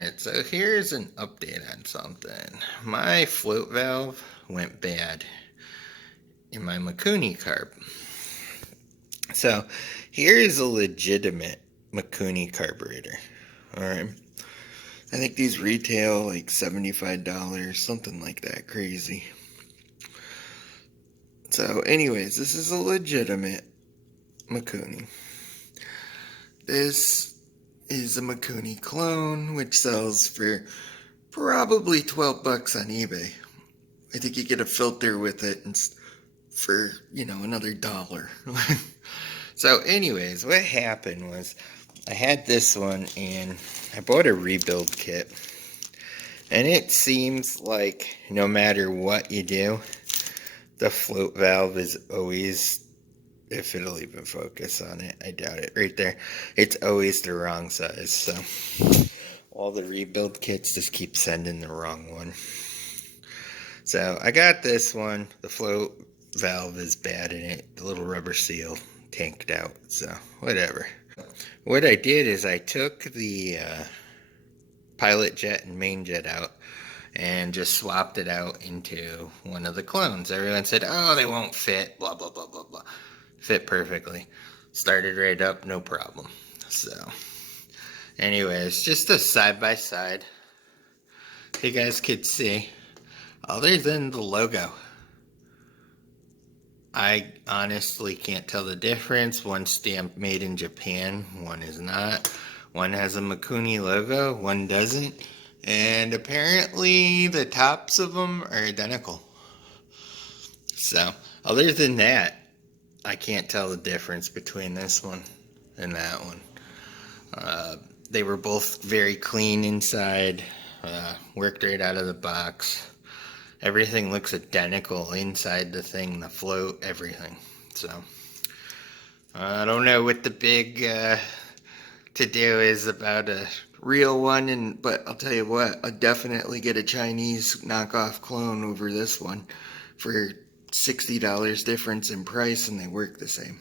And so here's an update on something. My float valve went bad in my Mikuni carb. So here's a legitimate Mikuni carburetor. Alright. I think these retail like $75, something like that, crazy. So anyways, this is a legitimate Mikuni. This is a Mikuni clone, which sells for probably 12 bucks on eBay. I think you get a filter with it and for, another $1. So anyways, what happened was I had this one and I bought a rebuild kit. And it seems like no matter what you do, the float valve is always, if it'll even focus on it, I doubt it, right there, it's always the wrong size. So all the rebuild kits just keep sending the wrong one. So I got this one. The float valve is bad in it. The little rubber seal tanked out. So whatever. What I did is I took the pilot jet and main jet out and just swapped it out into one of the clones. Everyone said, oh, they won't fit, blah, blah, blah, blah, blah. Fit perfectly. Started right up, no problem. So anyways, just a side-by-side. You guys could see. Other than the logo, I honestly can't tell the difference. One's stamped made in Japan, one is not. One has a Mikuni logo, one doesn't. And apparently the tops of them are identical. So, other than that, I can't tell the difference between this one and that one. They were both very clean inside, worked right out of the box. Everything looks identical inside the thing, the float, everything. So, I don't know what the big to-do is about a real one, but I'll tell you what, I'll definitely get a Chinese knockoff clone over this one for $60 difference in price, and they work the same.